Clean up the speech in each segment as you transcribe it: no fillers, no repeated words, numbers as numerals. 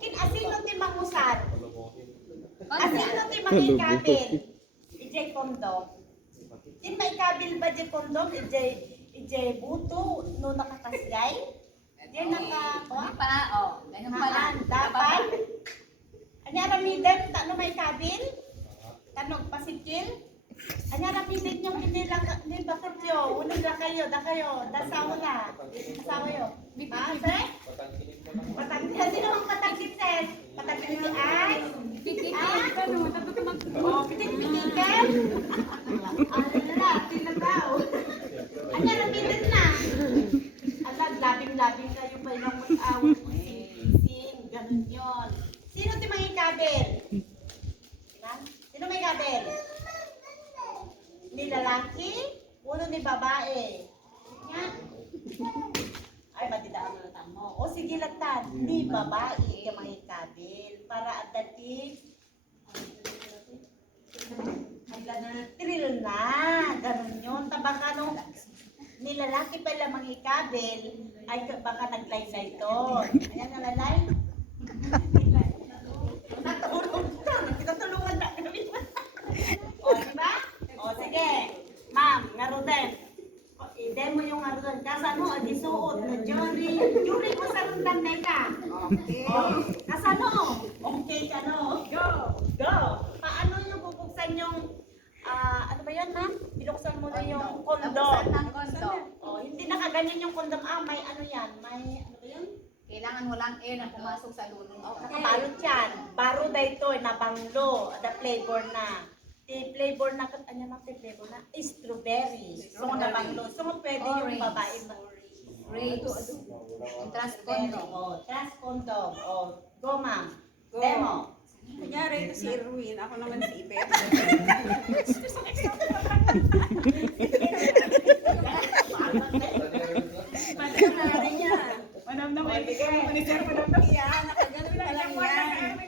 Kin asino ti mangusan. Asino ti mangikabil. Ijay kondom. Tin may kabil ba di kondom? Ijay buto no nakakasyay. Diyan naka Hindi pa, oh. Ganun pala. dapat. Anya ramiden ta no may kabil? Tanog pasikil? Anya ramiden yung kinilang ni bakit yo? Unang da kayo, dasaw na. Dasaw yo. Ah, sir? Patangkit. Sino ang patangkit, sir? Patangkit ay? Pitik-pitik ka, no? Dapat ka Oh, pitik-pitikan? Ala, tinagaw. Anya ramiden na. Ala, labing-labing kayo pa ilang mag-awit mo sing. Ganun yun. Sino ti mga kabel? Sino may kabel? Ni lalaki? Uno ni babae? Nga? Ay, matidaan na lang mo. O sige latan, ni babae ka mga kabel. Para at dati, ay ganun, na. Ganun yun. Tabaka nung ni lalaki pala mga kabel, ay baka naglaylay to. Ayan na lalay. Natulog ka. Nagkitutulungan na kami. O, diba? O, sige. Ma'am, ngarutin. I-demo yung ngarutin. Kasano, adisuot na jury. Jury mo sa rundan na ka. Okay. O, kasano? Okay ka, no? Go. Go. Paano yung bubuksan yung, ano ba yan, ma'am? Binuksan mo na yung kondom. Buksan ng kondom. O, hindi nakaganyan yung kondom. May ano yan? May, ano ba yun? Kailangan mo lang air na pumasok sa lulo. Nakabalot yan. Baro da ito, nabanglo. The flavor na. The flavor na, ano na the flavor na? Strawberry. So, nabanglo. So, pwede yung babae. Grapes. Trust condom. O, trust condom. O, go ma'am. Demo. Kunyari, ito si Erwin. Ako naman si Ibe. Madamari niya. Yan, nakaganon pa lang yan.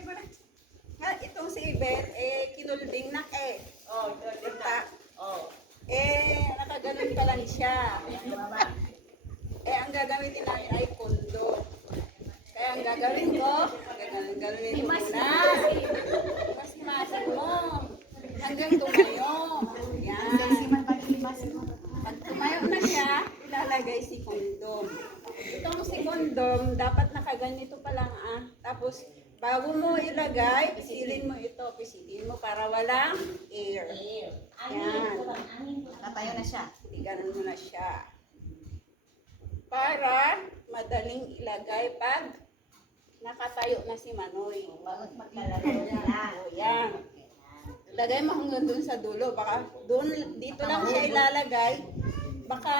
Itong si Ibet, kinulding na O, Kita. O. Nakaganon pa lang siya. Ang gagamitin namin ay kondo. Kaya ang gagawin ko, gagawin mo muna. Mas-masin mo. Hanggang tumayo. Yan. Pag tumayo na siya, ilalagay si kondom. Itong si kondom, dapat nakaganito pa lang Tapos, bago mo ilagay, pisilin mo ito. Pisilin mo para walang air. Yan. Tatayo na siya. Ganun mo na siya. Para madaling ilagay pag nakatayo na si Manoy. Bakit maglalaro na? O yan. Lagay mo hanggang dun sa dulo. Baka dito lang siya ilalagay. Baka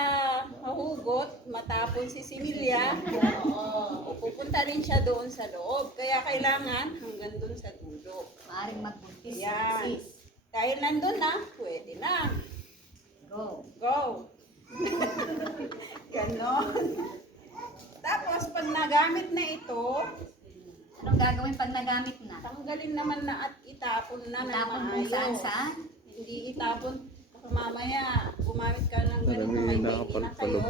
mahugot, matapon si Similia. O pupunta rin siya doon sa loob. Kaya kailangan hanggang dun sa dulo. Maaring magbuntis. Yan. Dahil nandun na, pwede na. Go. Go! Ganon. Tapos, pag nagamit na ito, Anong gagawin pag nagamit na? tanggalin naman na at itapon na ng Tapon kung maayos. saan? Hindi itapon. Baka mamaya, gumamit ka ng ganito, may baby na kayo.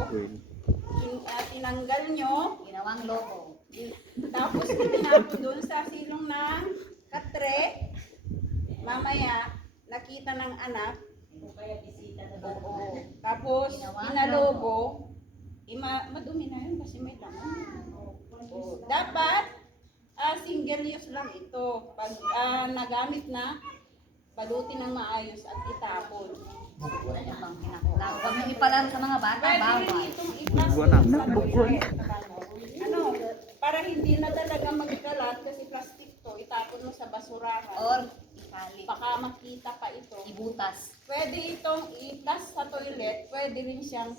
Tinanggal nyo, Ginawang lobo. tapos itinapon doon sa silong ng katre. Mamaya, nakita ng anak. Kaya bisita na Oo. Tapos, inalobo. Madumi na yun kasi may laman. Dapat, single use lang ito. Pag nagamit na, balutin ng maayos at itapon. Ano bang pinakula? Huwag mo ipalaro sa mga bata, Pwede rin bawal. itong i-plastic sa toilet. Ano, para hindi na talaga magkalat kasi plastic to, itapon mo sa basurahan. Or ikali. Baka makita pa ito. Ibutas. Pwede itong i-plus sa toilet, pwede rin siyang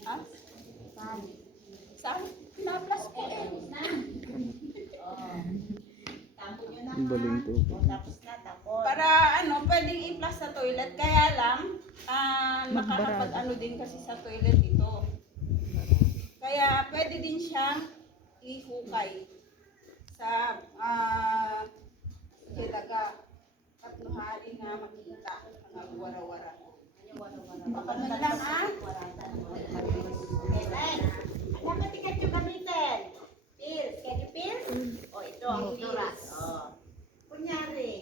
Ha? Ikali. Saan? Na-plus ko Tapo nyo na. Baling to. O, tapos na, tapos. Para pwedeng i-plus sa toilet, kaya lang, makakapag-ano din kasi sa toilet ito. Kaya pwede din siyang ihukay sa kilaga. Tatluhali nga makita ang wara-wara. Baka man lang